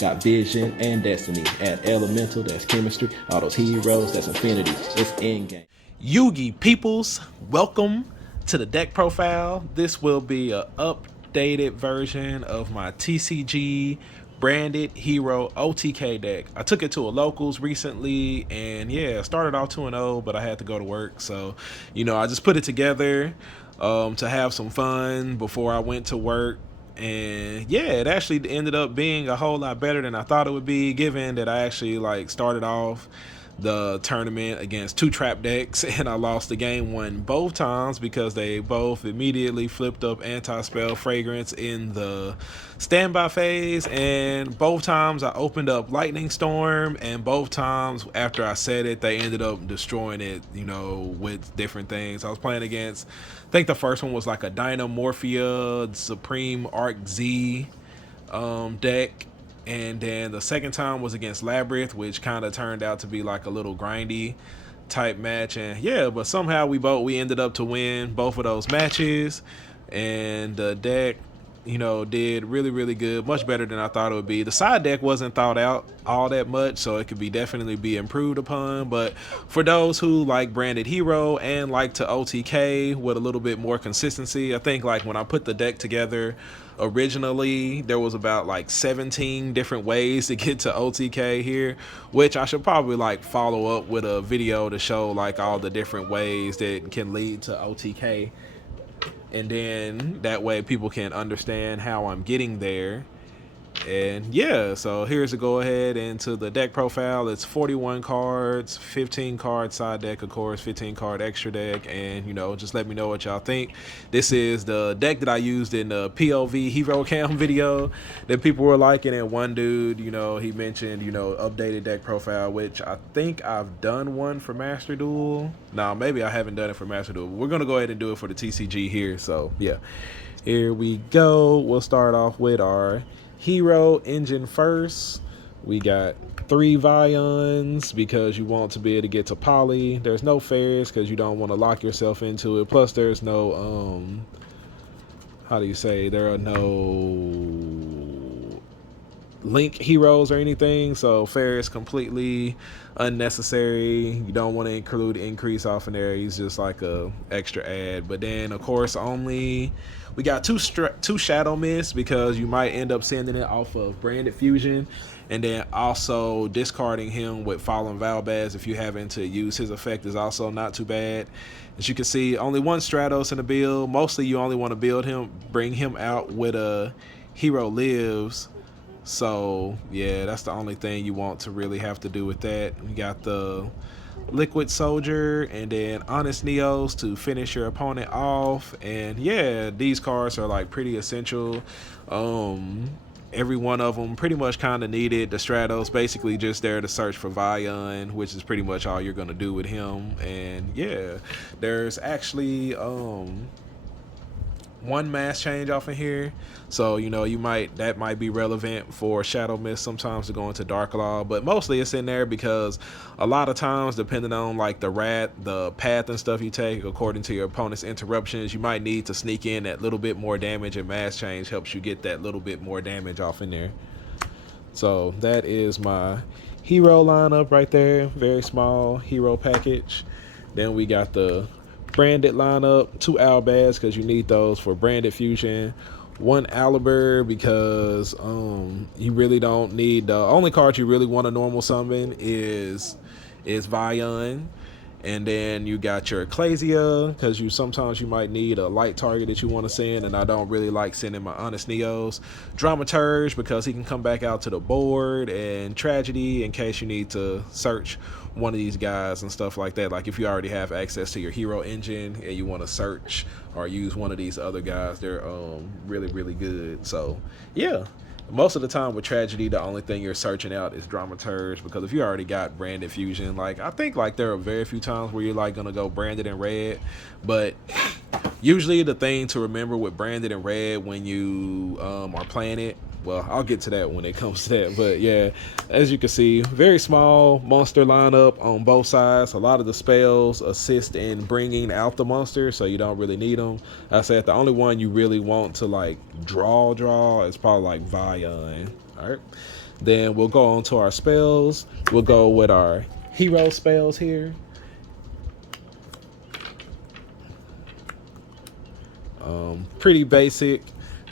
Got vision and destiny. Add elemental, that's chemistry. All those heroes, that's infinity. It's endgame. Yugi peoples, welcome to the deck profile. This will be a updated version of my TCG branded hero OTK deck. I took it to a locals recently and yeah, started off 2-0, but I had to go to work. So, I just put it together to have some fun before I went to work. And yeah, it actually ended up being a whole lot better than I thought it would be, given that I actually started off the tournament against two trap decks and I lost the game one both times because they both immediately flipped up anti-spell fragrance in the standby phase, and both times I opened up lightning storm, and both times after I said it they ended up destroying it, with different things. I was playing against, I think the first one was like a Dynamorphia Supreme Arc Z deck, and then the second time was against Labyrinth, which kind of turned out to be like a little grindy type match. And yeah, but somehow we ended up to win both of those matches, and the deck did really, really good, much better than I thought it would be. The side deck wasn't thought out all that much, so it could be definitely be improved upon. But for those who like branded hero and like to OTK with a little bit more consistency, I think like when I put the deck together originally, there was about like 17 different ways to get to OTK here, which I should probably follow up with a video to show like all the different ways that can lead to OTK, and then that way people can understand how I'm getting there. And yeah, so here's to go ahead into the deck profile. It's 41 cards, 15 card side deck, of course, 15 card extra deck, and just let me know what y'all think. This is the deck that I used in the POV Hero Cam video that people were liking, and one dude, he mentioned, updated deck profile, which I think I've done one for Master Duel. Now, maybe I haven't done it for Master Duel, but we're gonna go ahead and do it for the TCG here. So yeah, here we go. We'll start off with our hero engine first. We got 3 Vions because you want to be able to get to Poly. There's no fairs because you don't want to lock yourself into it. Plus there's no there are no link heroes or anything, so fair is completely unnecessary. You don't want to include increase off in there. He's just like a extra ad. But then of course we got two Shadow Mist because you might end up sending it off of Branded Fusion, and then also discarding him with Fallen Valbaz if you happen to use his effect is also not too bad. As you can see, only one Stratos in the build. Mostly you only want to bring him out with a Hero Lives. So yeah, that's the only thing you want to really have to do with that. You got the Liquid Soldier and then Honest Neos to finish your opponent off. And yeah, these cards are pretty essential. Every one of them pretty much kind of needed. The Stratos basically just there to search for Vion, which is pretty much all you're gonna do with him. And yeah, there's actually one mass change off in here, so that might be relevant for Shadow Mist sometimes to go into Dark Law, but mostly it's in there because a lot of times, depending on the path and stuff you take according to your opponent's interruptions, you might need to sneak in that little bit more damage, and mass change helps you get that little bit more damage off in there. So that is my hero lineup right there. Very small hero package. Then we got the branded lineup, 2 Albaz because you need those for Branded Fusion, 1 Aliber because you really don't need, the only card you really want to normal summon is Vion. And then you got your Ecclesia because sometimes you might need a light target that you want to send, and I don't really like sending my Honest Neos. Dramaturge because he can come back out to the board, and Tragedy in case you need to search one of these guys and stuff like that. Like if you already have access to your hero engine and you want to search or use one of these other guys, they're really, really good. So yeah, most of the time with Tragedy, the only thing you're searching out is Dramaturge, because if you already got Branded Fusion, I think there are very few times where you're gonna go Branded in red, but usually the thing to remember with Branded in red when you are playing it, well, I'll get to that when it comes to that, but yeah, as you can see, very small monster lineup on both sides. A lot of the spells assist in bringing out the monster, so you don't really need them. I said the only one you really want to draw is probably Vion. All right, Then we'll go on to our spells. We'll go with our hero spells here. Pretty basic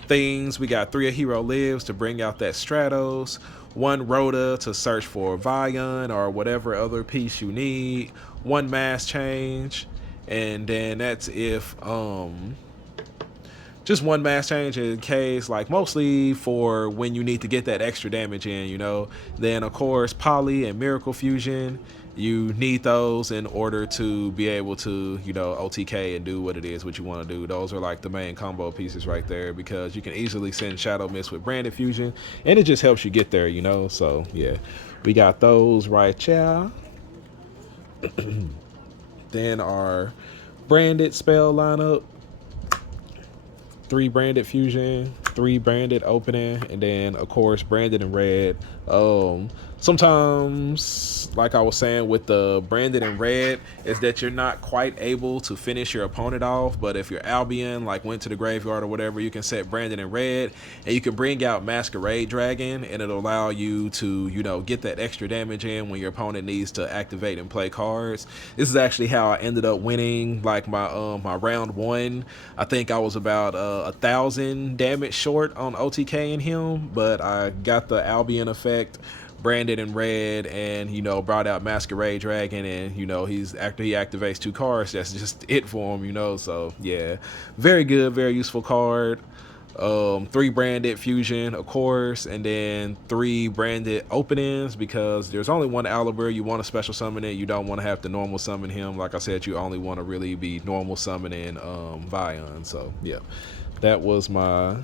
things. We got 3 of Hero Lives to bring out that Stratos, 1 Rhoda to search for Vion or whatever other piece you need, 1 Mass Change, and then that's if just 1 mass change in case, like mostly for when you need to get that extra damage in, you know. Then of course Poly and Miracle Fusion, you need those in order to be able to, you know, OTK and do what it is what you want to do. Those are like the main combo pieces right there, because you can easily send Shadow Mist with Branded Fusion and it just helps you get there, you know. So yeah, we got those right here. Then our branded spell lineup: 3 branded fusion, 3 branded opening, and then of course branded in red. Sometimes, like I was saying with the branded in red, is that you're not quite able to finish your opponent off, but if your Albion like went to the graveyard or whatever, you can set branded in red and you can bring out Masquerade Dragon, and it'll allow you to, you know, get that extra damage in when your opponent needs to activate and play cards. This is actually how I ended up winning like my my round 1. I think I was about 1,000 damage short on OTK in him, but I got the Albion effect, branded in red, and, you know, brought out Masquerade Dragon, and, you know, after he activates 2 cards, that's just it for him, you know. So yeah, very good, very useful card. 3 branded fusion, of course, and then 3 branded openings, because there's only 1 Alibur. You want to special summon it, you don't want to have to normal summon him. Like I said, you only want to really be normal summoning Vion. So yeah, that was my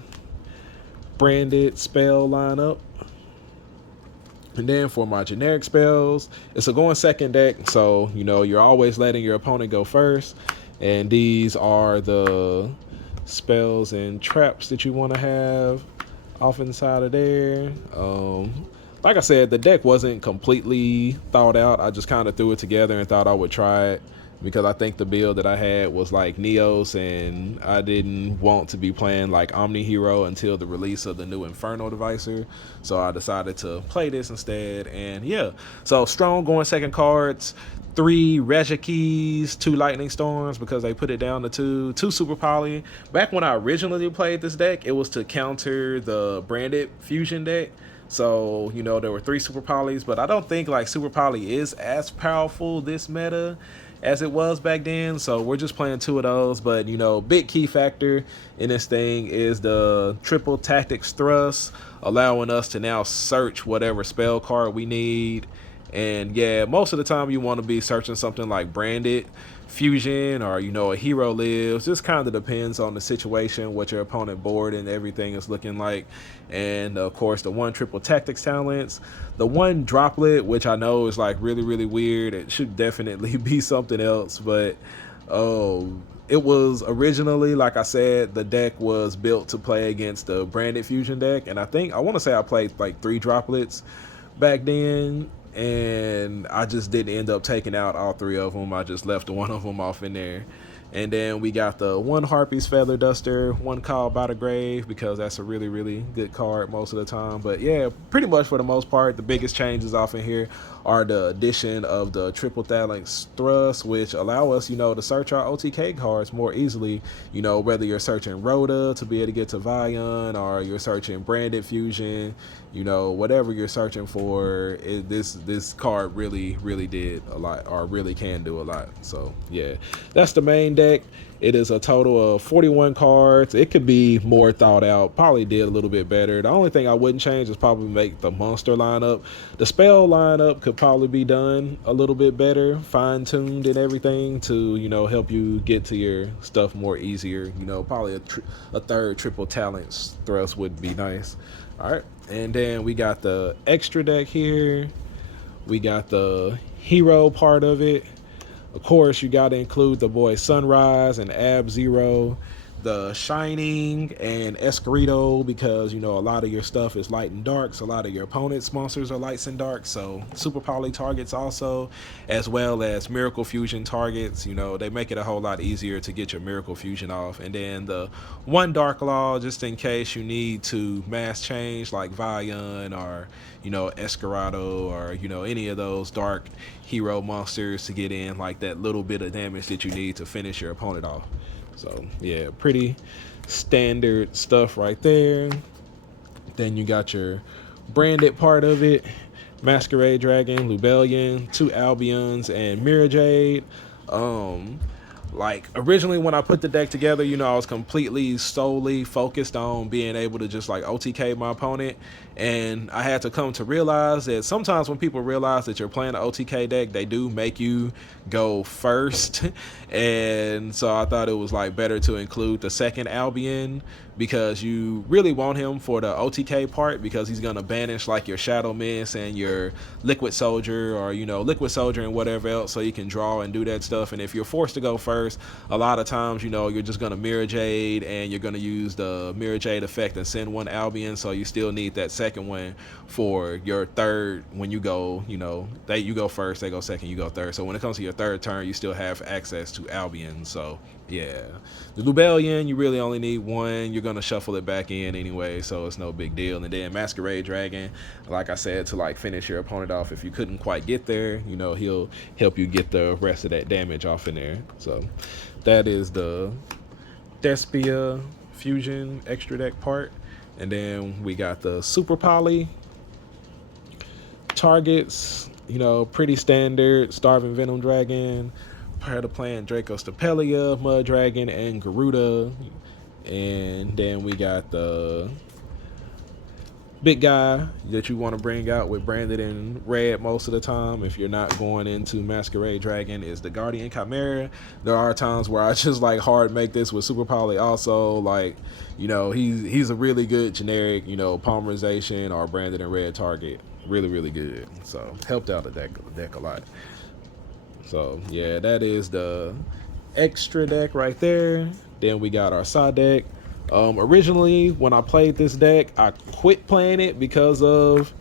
branded spell lineup. And then for my generic spells, it's a going second deck, so, you know, you're always letting your opponent go first, and these are the spells and traps that you want to have off inside of there. Like I said, the deck wasn't completely thought out. I just kind of threw it together and thought I would try it, because I think the build that I had was like Neos, and I didn't want to be playing like Omni Hero until the release of the new Inferno Devicer. So I decided to play this instead, and yeah. So strong going second cards: 3 Regikis, 2 Lightning Storms, because they put it down to 2 Super Poly. Back when I originally played this deck, it was to counter the branded fusion deck. So, you know, there were 3 Super Polys, but I don't think like Super Poly is as powerful this meta as it was back then, so we're just playing 2 of those. But, you know, big key factor in this thing is the triple tactics thrust, allowing us to now search whatever spell card we need. And yeah, most of the time you want to be searching something like branded fusion, or, you know, a hero lives. Just kind of depends on the situation, what your opponent board and everything is looking like. And of course the 1 triple tactics talents, the 1 droplet, which I know is like really weird. It should definitely be something else, but it was originally, like I said, the deck was built to play against the branded fusion deck, and I want to say I played like 3 droplets back then, and I just didn't end up taking out all 3 of them. I just left 1 of them off in there. And then we got the 1 Harpy's Feather Duster, 1 Call by the Grave, because that's a really good card most of the time. But yeah, pretty much for the most part, the biggest changes off in here are the addition of the triple phalanx thrust, which allow us, you know, to search our OTK cards more easily. You know, whether you're searching Rhoda to be able to get to Vion, or you're searching branded fusion, you know, whatever you're searching for, this card really did a lot, or really can do a lot. So yeah, that's the main deck. It is a total of 41 cards. It could be more thought out, probably did a little bit better. The only thing I wouldn't change is probably make the monster lineup. The spell lineup could probably be done a little bit better, fine-tuned and everything, to, you know, help you get to your stuff more easier. You know, probably a 3rd triple talents thrust would be nice. All right, and then we got the extra deck here. We got the hero part of it. Of course, you got to include the boy Sunrise and Ab Zero. the Shining and Escurito, because you know a lot of your stuff is light and darks. A lot of your opponent's monsters are lights and darks. So Super Poly targets also, as well as Miracle Fusion targets. You know, they make it a whole lot easier to get your Miracle Fusion off. And then the one Dark Law, just in case you need to mass change like Vion or, you know, Escurado, or, you know, any of those dark hero monsters to get in like that little bit of damage that you need to finish your opponent off. So yeah, pretty standard stuff right there. Then you got your branded part of it: Masquerade Dragon, Lubellion, 2 Albions, and Mirror Jade. Like originally when I put the deck together, you know, I was completely solely focused on being able to just like OTK my opponent. And I had to come to realize that sometimes when people realize that you're playing an OTK deck, they do make you go first. And so I thought it was like better to include the second Albion, because you really want him for the OTK part, because he's gonna banish like your Shadow Mist and your Liquid Soldier, or, you know, Liquid Soldier and whatever else, so you can draw and do that stuff. And if you're forced to go first, a lot of times, you know, you're just gonna Mirror Jade, and you're gonna use the Mirror Jade effect and send one Albion, so you still need that second one for your third. When you go, you know, you go first, they go second, you go third. So when it comes to your third turn, you still have access to Albion. So yeah, the Lubellion, you really only need one. You're gonna shuffle it back in anyway, so it's no big deal. And then Masquerade Dragon, like I said, to like finish your opponent off if you couldn't quite get there, you know, he'll help you get the rest of that damage off in there. So that is the Despia Fusion extra deck part. And then we got the Super Poly targets, you know, pretty standard: Starving Venom Dragon, Predaplant Draco Stapelia, Mud Dragon, and Garuda. And then we got the big guy that you want to bring out with branded in red most of the time, if you're not going into Masquerade Dragon, is the Guardian Chimera. There are times where I just like hard make this with Super Poly also. Like, you know, he's a really good generic, you know, polymerization or branded in red target. Really, really good. So helped out the deck a lot. So yeah, that is the extra deck right there. Then we got our side deck. Originally when I played this deck, I quit playing it because of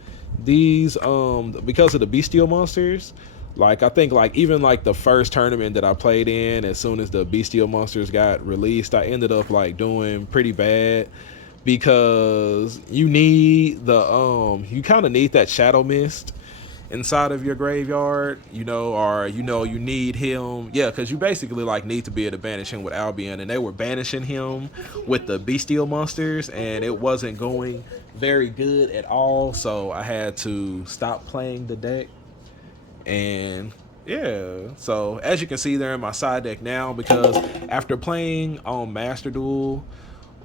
these because of the bestial monsters. Like, I think like even like the first tournament that I played in, as soon as the bestial monsters got released, I ended up like doing pretty bad, because you need the you kind of need that Shadow Mist inside of your graveyard, you know, or, you know, you need him, yeah, because you basically like need to be able to banish him with Albion. And they were banishing him with the bestial monsters, and it wasn't going very good at all. So I had to stop playing the deck. And yeah, so as you can see there in my side deck now, because after playing on Master Duel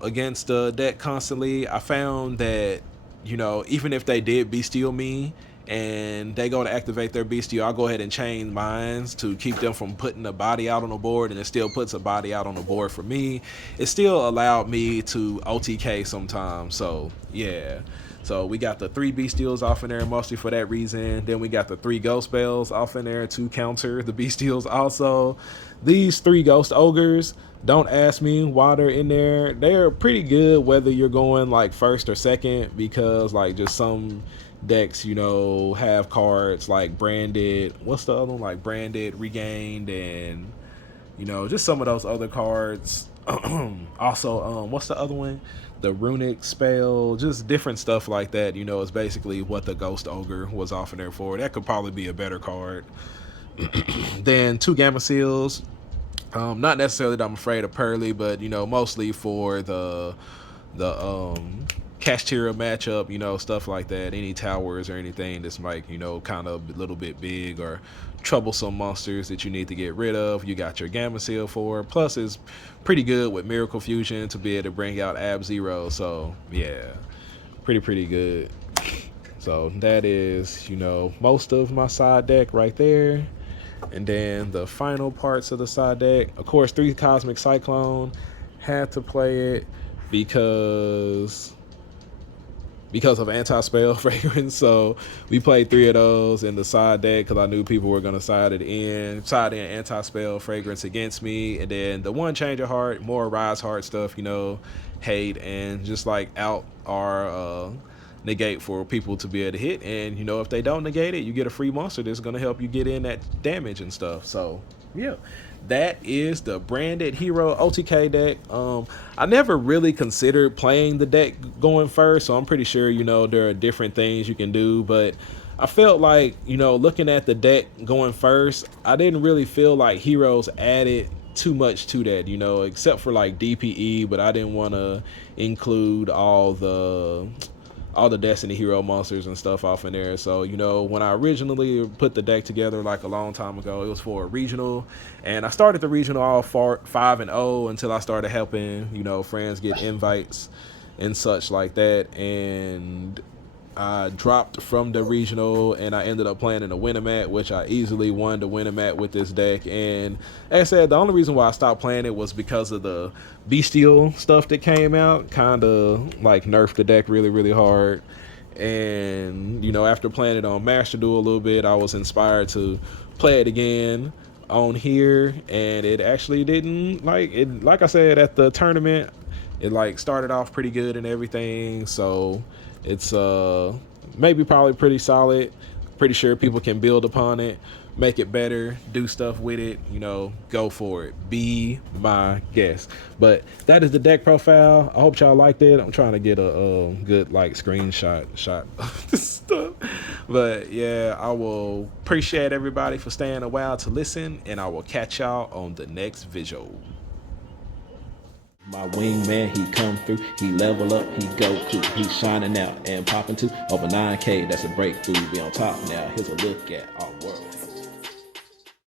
against the deck constantly, I found that, you know, even if they did bestial me and they go to activate their bestial, I'll go ahead and chain mines to keep them from putting a body out on the board, and it still puts a body out on the board for me. It still allowed me to OTK sometimes. So yeah, so we got the 3 bestials off in there mostly for that reason. Then we got the 3 ghost spells off in there to counter the bestials also. These 3 ghost ogres, don't ask me why they're in there. They're pretty good whether you're going like first or second, because like just some decks, you know, have cards like branded, what's the other one, like branded, regained, and, you know, just some of those other cards. Also, what's the other one, the runic spell, just different stuff like that, you know, is basically what the ghost ogre was offering there for. That could probably be a better card. Then 2 gamma seals, not necessarily that I'm afraid of Pearly, but, you know, mostly for the Kashtira matchup, you know, stuff like that. Any towers or anything that's like, you know, kind of a little bit big or troublesome monsters that you need to get rid of, you got your Gamma Seal for. Plus, it's pretty good with Miracle Fusion to be able to bring out Ab Zero. So yeah, pretty good. So that is, you know, most of my side deck right there. And then the final parts of the side deck, of course, 3 Cosmic Cyclone. Had to play it because because of anti-spell fragrance. So we played 3 of those in the side deck because I knew people were going to side in anti-spell fragrance against me. And then the one change of heart, more rise heart stuff, you know, hate and just like out our negate for people to be able to hit. And you know, if they don't negate it, you get a free monster that's going to help you get in that damage and stuff. So yeah, that is the branded hero OTK deck. I never really considered playing the deck going first, so I'm pretty sure, you know, there are different things you can do, but I felt like, you know, looking at the deck going first, I didn't really feel like heroes added too much to that, you know, except for like DPE, but I didn't want to include all the Destiny hero monsters and stuff off in there. So, you know, when I originally put the deck together like a long time ago, it was for a regional, and I started the regional all 5-0 until I started helping, you know, friends get invites and such like that. And I dropped from the regional and I ended up playing in a Winamat, which I easily won the Winamat with this deck. And like I said, the only reason why I stopped playing it was because of the bestial stuff that came out, kind of like nerfed the deck really, really hard. And, you know, after playing it on Master Duel a little bit, I was inspired to play it again on here, and it actually didn't like I said at the tournament, it like started off pretty good and everything. So it's maybe probably pretty solid. Pretty sure people can build upon it, make it better, do stuff with it, you know, go for it. Be my guest. But that is the deck profile. I hope y'all liked it. I'm trying to get a good like screenshot of this stuff. But yeah, I will appreciate everybody for staying a while to listen, and I will catch y'all on the next visual. My wingman, he come through, he level up, he go cool, he shining out and popping to over 9K. That's a breakthrough. Be on top now. Here's a look at our world.